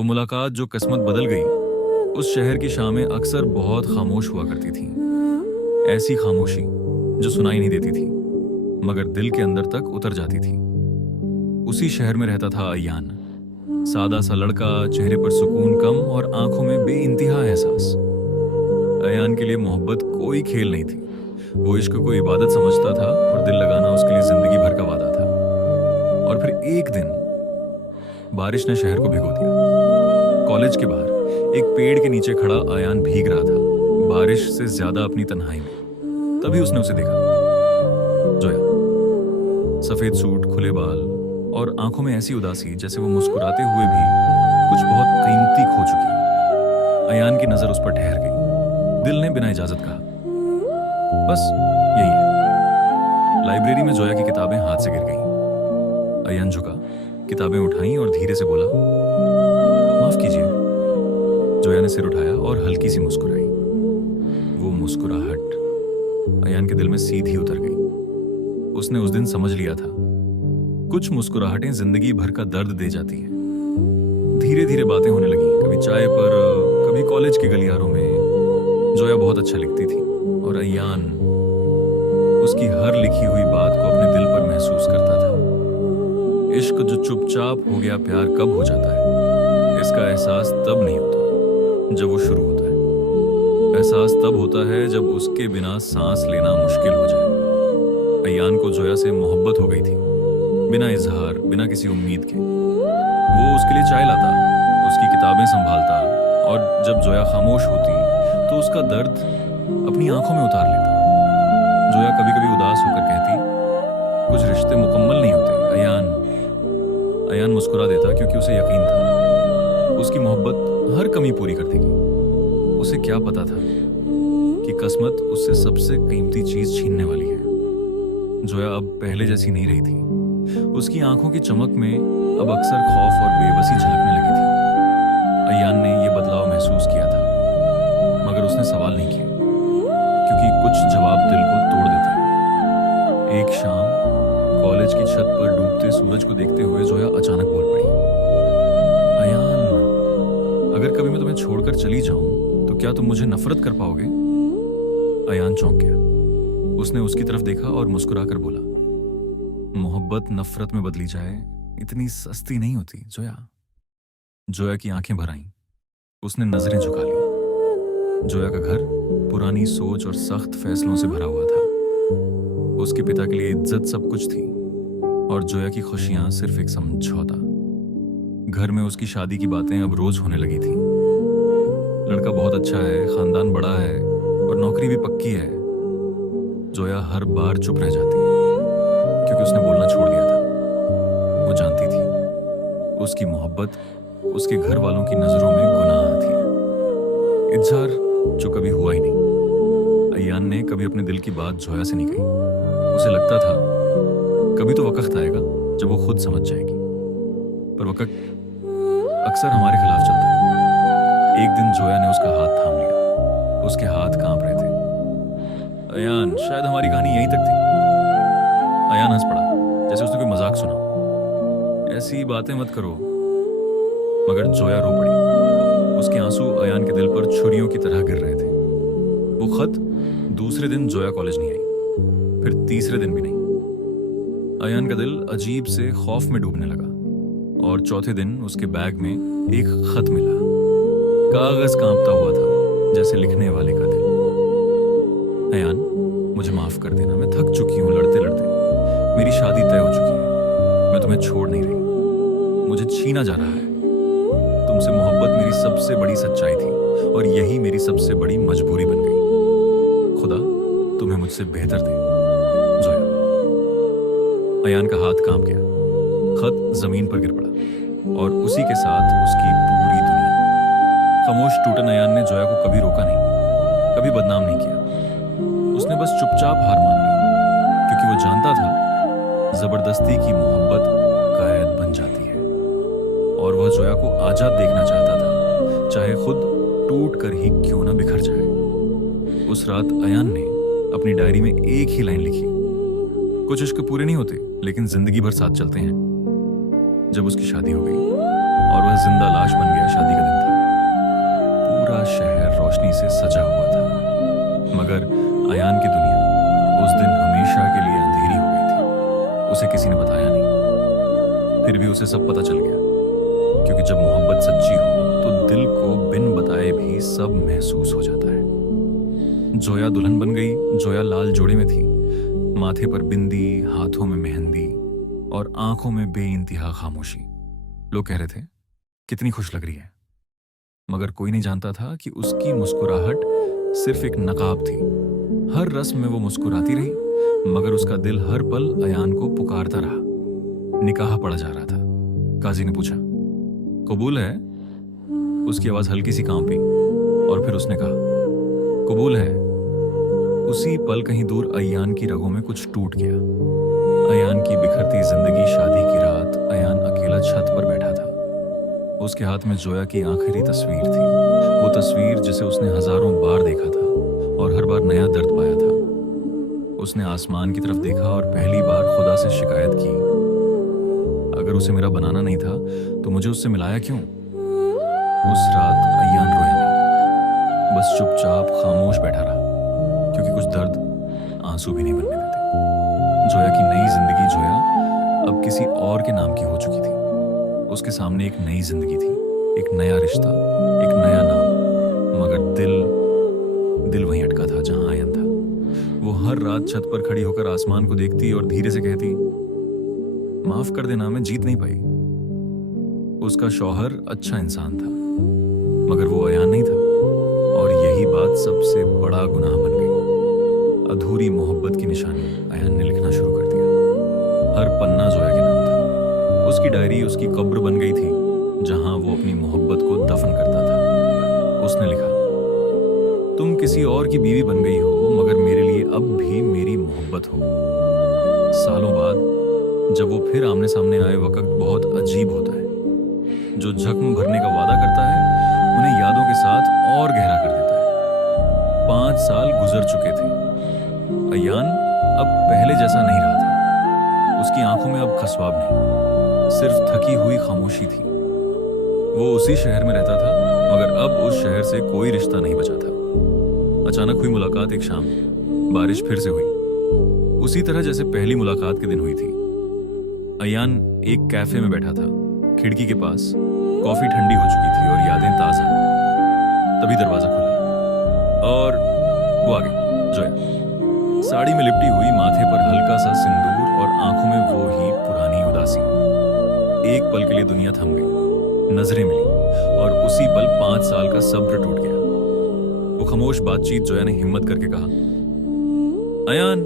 वो मुलाकात जो किस्मत बदल गई, उस शहर की शामें अक्सर बहुत खामोश हुआ करती थीं। ऐसी खामोशी जो सुनाई नहीं देती थी मगर दिल के अंदर तक उतर जाती थी। उसी शहर में रहता था अयान, सादा सा लड़का, चेहरे पर सुकून कम और आंखों में बेइंतहा एहसास। अयान के लिए मोहब्बत कोई खेल नहीं थी। वो इश्क को इबादत समझता था और दिल लगाना उसके लिए जिंदगी भर का वादा था। और फिर एक दिन बारिश ने शहर को भिगो दिया। कॉलेज के बाहर एक पेड़ के नीचे खड़ा अयान भीग रहा था, बारिश से ज्यादा अपनी तन्हाई में। तभी उसने उसे देखा, जोया। सफेद सूट, खुले बाल और आंखों में ऐसी उदासी जैसे वो मुस्कुराते हुए भी कुछ बहुत कीमती खो चुकी। अयान की नजर उस पर ठहर गई। दिल ने बिना इजाजत कहा, बस यही है। लाइब्रेरी में जोया की किताबें हाथ से गिर गईं। अयान झुका, किताबें उठाई और धीरे से बोला, माफ कीजिए। जोया ने सिर उठाया और हल्की सी मुस्कुराई। वो मुस्कुराहट अयान के दिल में सीधी उतर गई। उसने उस दिन समझ लिया था, कुछ मुस्कुराहटें जिंदगी भर का दर्द दे जाती हैं। धीरे धीरे बातें होने लगी, कभी चाय पर, कभी कॉलेज के गलियारों में। जोया बहुत अच्छा लिखती थी और अयान उसकी हर लिखी हुई बात को अपने दिल पर महसूस करता था। इश्क जो चुपचाप हो गया प्यार कब हो जाता है, इसका एहसास तब नहीं होता जब वो शुरू होता है। एहसास तब होता है जब उसके बिना सांस लेना मुश्किल हो जाए। अयान को जोया से मोहब्बत हो गई थी, बिना इजहार, बिना किसी उम्मीद के। वो उसके लिए चाय लाता, उसकी किताबें संभालता और जब जोया खामोश होती तो उसका दर्द अपनी आंखों में उतार लेता। जोया कभी कभी उदास होकर कहती, कुछ रिश्ते मुकम्मल नहीं होते। अयान मुस्कुरा देता क्योंकि उसे यकीन था उसकी मोहब्बत हर कमी पूरी कर देगी। उसे क्या पता था कि किस्मत उससे सबसे कीमती चीज छीनने वाली है। जोया अब पहले जैसी नहीं रही थी। उसकी आंखों की चमक में अब अक्सर खौफ और बेबसी झलकने लगी थी। अयान ने यह बदलाव महसूस किया था मगर उसने सवाल नहीं किया क्योंकि कुछ जवाब दिल को तोड़ देते हैं। एक शाम कॉलेज की छत पर डूबते सूरज को देखते हुए जोया अचानक बोल पड़ी, अयान, अगर कभी मैं तुम्हें छोड़कर चली जाऊं तो क्या तुम मुझे नफरत कर पाओगे? अयान चौंक गया। उसने उसकी तरफ देखा और मुस्कुराकर बोला, मोहब्बत नफरत में बदली जाए इतनी सस्ती नहीं होती जोया। जोया की आंखें भर आईं। उसने नजरें झुका ली। जोया का घर पुरानी सोच और सख्त फैसलों से भरा हुआ था। उसके पिता के लिए इज्जत सब कुछ थी और जोया की खुशियां सिर्फ एक समझौता। घर में उसकी शादी की बातें अब रोज होने लगी थी। लड़का बहुत अच्छा है, खानदान बड़ा है और नौकरी भी पक्की है। जोया हर बार चुप रह जाती क्योंकि उसने बोलना छोड़ दिया था। वो जानती थी उसकी मोहब्बत उसके घर वालों की नजरों में गुनाह थी। इजहार जो कभी हुआ ही नहीं। अयान ने कभी अपने दिल की बात जोया से नहीं कही। उसे लगता था कभी तो वक्त आएगा जब वो खुद समझ जाएगी, पर वक्त अक्सर हमारे खिलाफ चलता है। एक दिन जोया ने उसका हाथ थाम लिया। उसके हाथ कांप रहे थे। अयान, शायद हमारी कहानी यहीं तक थी। अयान हंस पड़ा जैसे उसने कोई मजाक सुना। ऐसी बातें मत करो। मगर जोया रो पड़ी। उसके आंसू अयान के दिल पर छुरियों की तरह गिर रहे थे। वो खत दूसरे दिन जोया कॉलेज नहीं आई, फिर तीसरे दिन भी नहीं। अयान का दिल अजीब से खौफ में डूबने लगा और चौथे दिन उसके बैग में एक खत मिला। कागज कांपता हुआ था जैसे लिखने वाले का दिल। अयान, मुझे माफ कर देना, मैं थक चुकी हूँ लड़ते लड़ते। मेरी शादी तय हो चुकी है, मैं तुम्हें छोड़ नहीं रही। मुझे छीना जा रहा है। तुमसे मोहब्बत मेरी सबसे बड़ी सच्चाई थी और यही मेरी सबसे बड़ी मजबूरी बन गई। खुदा तुम्हें मुझसे बेहतर दे, जोया। अयान का हाथ कांप गया। खत जमीन पर गिर पड़ा और उसी के साथ उसकी पूरी दुनिया। खामोश टूटन अयान ने जोया को कभी रोका नहीं, कभी बदनाम नहीं किया। उसने बस चुपचाप हार मान ली क्योंकि वो जानता था जबरदस्ती की मोहब्बत कैद बन जाती है और वह जोया को आजाद देखना चाहता था, चाहे खुद टूट कर ही क्यों ना बिखर जाए। उस रात अयान ने अपनी डायरी में एक ही लाइन लिखी, कुछ इश्क पूरे नहीं होते लेकिन जिंदगी भर साथ चलते हैं। जब उसकी शादी हो गई और वह जिंदा लाश बन गया रोशनी से सजा हुआ था। मगर अयान की दुनिया उस दिन हमेशा के लिए अंधेरी हो गई थी। उसे किसी ने बताया नहीं, फिर भी उसे सब पता चल गया, क्योंकि जब मोहब्बत सच्ची हो तो दिल को बिन बताए भी सब महसूस हो जाता है। जोया दुल्हन बन गई। जोया लाल जोड़े में थी, माथे पर बिंदी, हाथों में मेहंदी और आंखों में बेइंतहा खामोशी। लोग कह रहे थे कितनी खुश लग रही है, मगर कोई नहीं जानता था कि उसकी मुस्कुराहट सिर्फ एक नकाब थी। हर रस्म में वो मुस्कुराती रही, मगर उसका दिल हर पल अयान को पुकारता रहा। निकाह पड़ा जा रहा था। काजी ने पूछा, कबूल है? उसकी आवाज हल्की सी कांपी और फिर उसने कहा, कबूल है। उसी पल कहीं दूर अयान की रगों में कुछ टूट गया। अयान की बिखरती जिंदगी, शादी की रात, अयान अकेला छत पर बैठा था। उसके हाथ में जोया की आखिरी तस्वीर थी, वो तस्वीर जिसे उसने हजारों बार देखा था और हर बार नया दर्द पाया था। उसने आसमान की तरफ देखा और पहली बार खुदा से शिकायत की, अगर उसे मेरा बनाना नहीं था तो मुझे उससे मिलाया क्यों? उस रात अयान रोया नहीं, बस चुपचाप खामोश बैठा रहा, क्योंकि कुछ दर्द आंसू भी नहीं बनने देते। जोया की नई जिंदगी, जोया अब किसी और के नाम की हो चुकी थी। उसके सामने एक नई जिंदगी थी, एक नया रिश्ता, एक नया नाम, मगर दिल वहीं अटका था जहां अयान था। वो हर रात छत पर खड़ी होकर आसमान को देखती और धीरे से कहती, माफ कर देना, मैं जीत नहीं पाई। उसका शौहर अच्छा इंसान था, मगर वो अयान नहीं था, और यही बात सबसे बड़ा गुनाह बन गई। अधूरी मोहब्बत की निशानी अयान ने लिखना शुरू कर दिया। हर पन्ना जोया के नाम था। उसकी डायरी उसकी कब्र बन गई थी, जहां वो अपनी मोहब्बत को दफन करता था। उसने लिखा, तुम किसी और की बीवी बन गई हो, मगर मेरे लिए अब भी मेरी मोहब्बत हो। सालों बाद जब वो फिर आमने सामने आए, वक्त बहुत अजीब होता है। जो जख्म भरने का वादा करता है, उन्हें यादों के साथ और गहरा कर देता है। 5 साल गुजर चुके थे। अयान अब पहले जैसा नहीं रहा था। उसकी आंखों में अब खसवाब नहीं, सिर्फ थकी हुई खामोशी थी। वो उसी शहर में रहता था, मगर अब उस शहर से कोई रिश्ता नहीं बचा था। अचानक हुई मुलाकात एक शाम, बारिश फिर से हुई, उसी तरह जैसे पहली मुलाकात के दिन हुई थी। अयान एक कैफे में बैठा था, खिड़की के पास। कॉफी ठंडी हो चुकी थी और यादें ताजा। तभी दरवाजा खुला और वो आ गई, जोया। साड़ी में लिपटी हुई, माथे पर हल्का सा सिंदूर और आंखों में वो ही पुरानी उदासी। एक पल के लिए दुनिया थम गई, नजरें मिली और उसी पल 5 साल का सब्र टूट गया। वो खामोश बातचीत जोया ने हिम्मत करके कहा, अयान।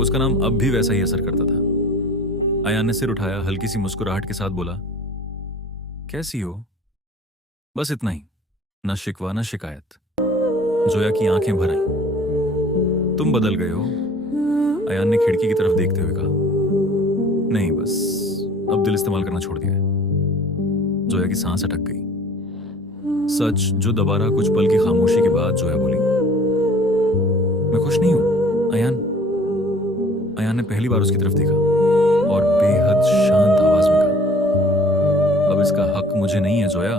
उसका नाम अब भी वैसा ही असर करता था। अयान ने सिर उठाया, हल्की सी मुस्कुराहट के साथ बोला, कैसी हो? बस इतना ही, न शिकवा न शिकायत। जोया की आंखें भर आईं। तुम बदल गए हो, अयान ने खिड़की की तरफ देखते हुए कहा। नहीं, बस अब दिल इस्तेमाल करना छोड़ दिया है। जोया की सांस अटक गई। सच जो दोबारा कुछ पल की खामोशी के बाद जोया बोली, मैं खुश नहीं हूं, अयान। अयान ने पहली बार उसकी तरफ देखा और बेहद शांत आवाज में कहा, अब इसका हक मुझे नहीं है जोया।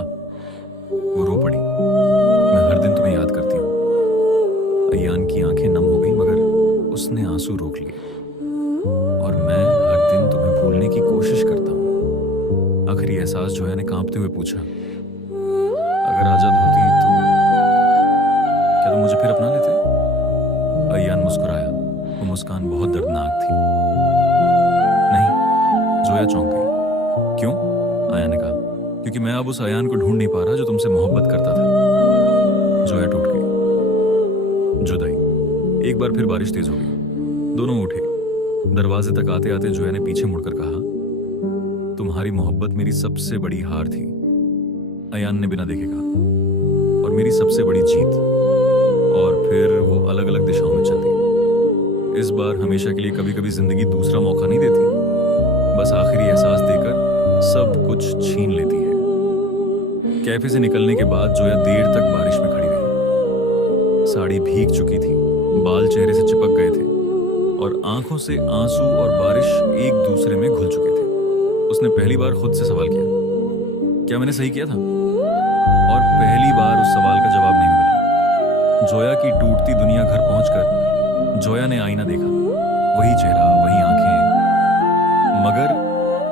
वो रो पड़ी, मैं हर दिन तुम्हें याद करती हूं। अयान की आंखें नम हो गई, मगर उसने आंसू रोक लिए। और मैं हर दिन तुम्हें भूलने की कोशिश करता हूं। आखिरी एहसास जोया ने कांपते हुए पूछा, अगर आजाद होती तो क्या तुम मुझे फिर अपना लेते? अयान मुस्कुराया। वो मुस्कान बहुत दर्दनाक थी। नहीं, जोया चौंक गई। क्यों? अयान ने कहा, क्योंकि मैं अब उस अयान को ढूंढ नहीं पा रहा जो तुमसे मोहब्बत करता था। जोया टूट गई। जुदाई। एक बार फिर बारिश तेज हो गई। दोनों उठे। दरवाजे तक आते आते जोया ने पीछे मुड़कर कहा, तुम्हारी मोहब्बत मेरी सबसे बड़ी हार थी। अयान ने बिना देखे कहा, और मेरी सबसे बड़ी जीत। और फिर वो अलग अलग दिशाओं में चल दी। इस बार हमेशा के लिए कभी कभी जिंदगी दूसरा मौका नहीं देती, बस आखिरी एहसास देकर सब कुछ छीन लेती है। कैफे से निकलने के बाद जोया देर तक बारिश में खड़ी रही। साड़ी भीग चुकी थी, बाल चेहरे से चिपक गए थे और आंखों से आंसू और बारिश एक दूसरे में घुल चुके थे। उसने पहली बार खुद से सवाल किया, क्या मैंने सही किया था? और पहली बार उस सवाल का जवाब नहीं मिला। जोया की टूटती दुनिया घर पहुंचकर जोया ने आईना देखा, वही चेहरा, वही आंखें, मगर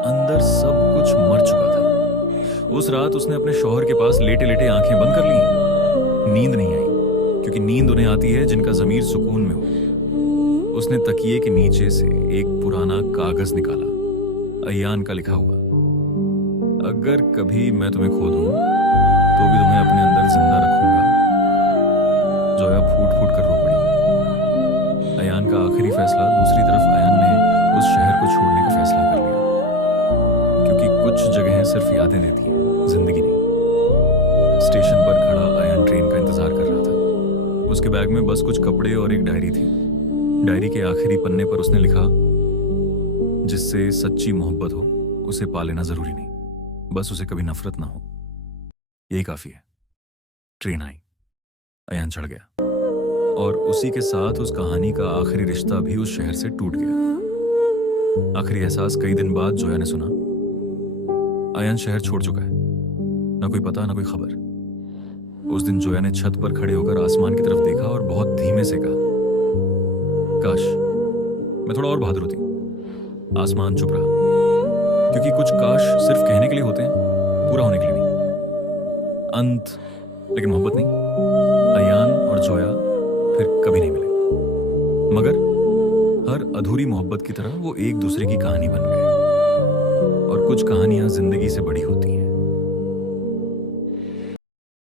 अंदर सब कुछ मर चुका था। उस रात उसने अपने शौहर के पास लेटे लेटे आंखें बंद कर ली। नींद नहीं आई, क्योंकि नींद उन्हें आती है जिनका जमीर सुकून में हो। उसने तकिए के नीचे से एक पुराना कागज निकाला, अयान का लिखा हुआ। अगर कभी मैं तुम्हें खो दूं तो भी तुम्हें अपने अंदर जिंदा रखूंगा। जोया फूट फूट कर रो पड़ी। अयान का आखिरी फैसला। दूसरी तरफ अयान ने उस शहर को छोड़ने का फैसला कर लिया, क्योंकि कुछ जगहें सिर्फ यादें देती हैं, जिंदगी नहीं। स्टेशन पर खड़ा अयान ट्रेन का इंतजार कर रहा था। उसके बैग में बस कुछ कपड़े और एक डायरी थी। डायरी के आखिरी पन्ने पर उसने लिखा, जिससे सच्ची मोहब्बत हो उसे पा लेना जरूरी नहीं, बस उसे कभी नफरत ना हो, यही काफी है। ट्रेन आई, अयान चढ़ गया, और उसी के साथ उस कहानी का आखिरी रिश्ता भी उस शहर से टूट गया। आखिरी एहसास कई दिन बाद जोया ने सुना। अयान शहर छोड़ चुका है, ना कोई पता ना कोई खबर। उस दिन जोया ने छत पर खड़े होकर आसमान की तरफ देखा और बहुत धीमे से कहा, काश मैं थोड़ा और बहादुर होती। आसमान चुप रहा, क्योंकि कुछ काश सिर्फ कहने के लिए होते हैं, पूरा होने के लिए नहीं। अंत, लेकिन मोहब्बत नहीं। अयान और जोया फिर कभी नहीं मिले, मगर हर अधूरी मोहब्बत की तरह वो एक दूसरे की कहानी बन गए। और कुछ कहानियां जिंदगी से बड़ी होती हैं।